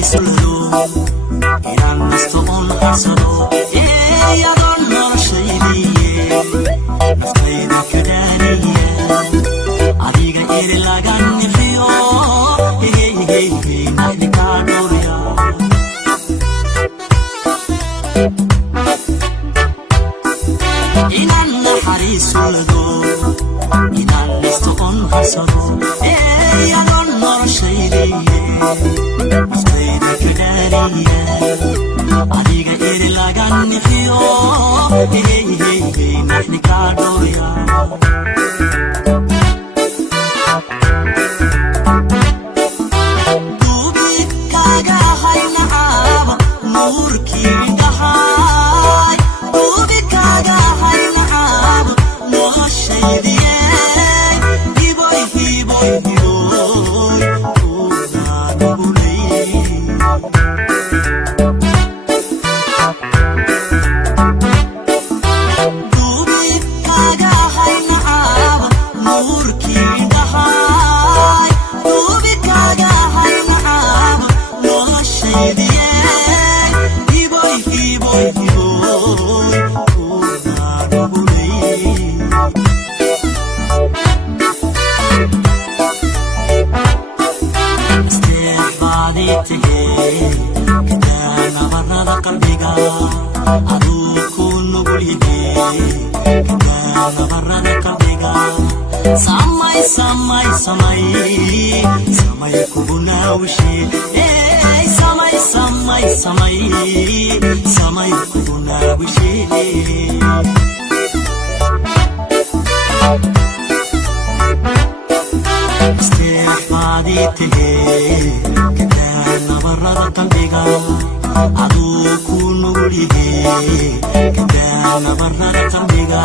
naxariis lelo inaan nasto oon harsado iyadoon noloshaydiye naftayda ka daaniye adiga iri laga nixiyo naxdi kaa dhowrya inaan naxariis lelo inaan nasto oon harsado iyadoon noloshaydiye naftayda ka daaniye adiga iri laga nixiyo naxdi kaa dhowrya samay kugunawshi samay kugunawshi istighfadite kadana barada qalbiga adu kunugulide kadana barada qalbiga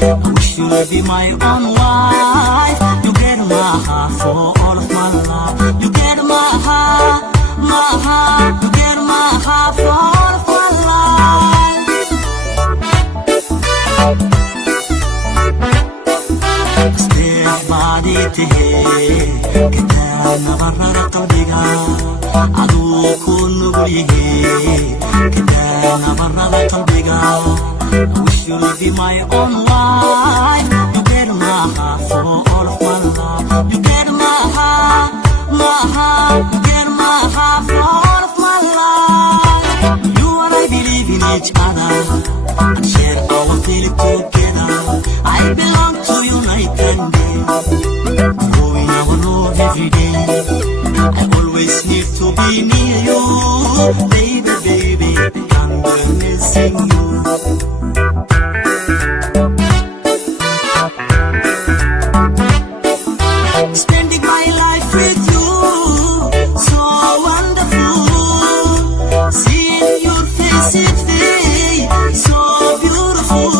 I wish you would be my own wife. You get my heart for all of my life. You get my heart. You get my heart for all of my life. Istighfari tihe, kadana barada qalbiga, adu kunugulide, kadana barada qalbiga. I wish you would be my own wife. You get my heart for all of my love. You get my heart. You get my heart for all of my life. You and I believe in each other and share our feeling together. I belong to you night and day, growing our love every day. I always need to be near you, baby, baby. I'm missing you. Spending my life with you, so wonderful. Seeing your face each day, so beautiful.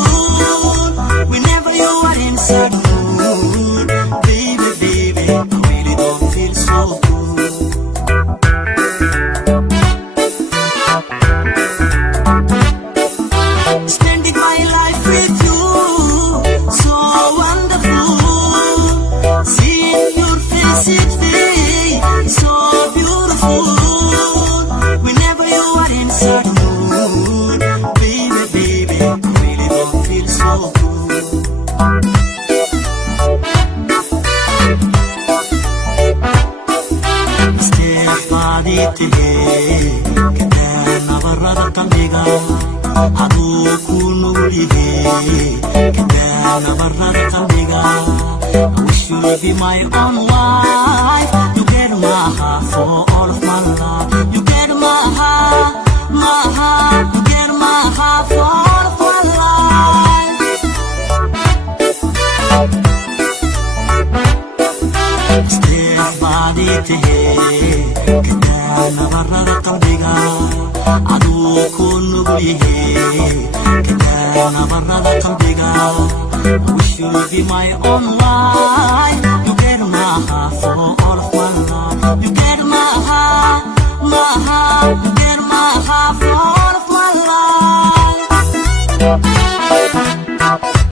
Whenever you are in sad mood, baby, baby, I really don't feel so good. Spending my life with you, so wonderful. Seeing your face each day, so beautiful. Whenever you are in sad mood, baby, baby, I really don't feel so good. Istighfari tihe, kadana barada qalbiga, adu kunugulide, kadana barada qalbiga. I wish you would be my own wife. You get my heart for all of my love. You get my heart. You get my heart for all of my life. Istighfari tihe, kadana barada qalbiga, adu kunugulide, kadana barada qalbiga. I wish you would be my own wife. You get my heart for all of my love. You get my heart. You get my heart for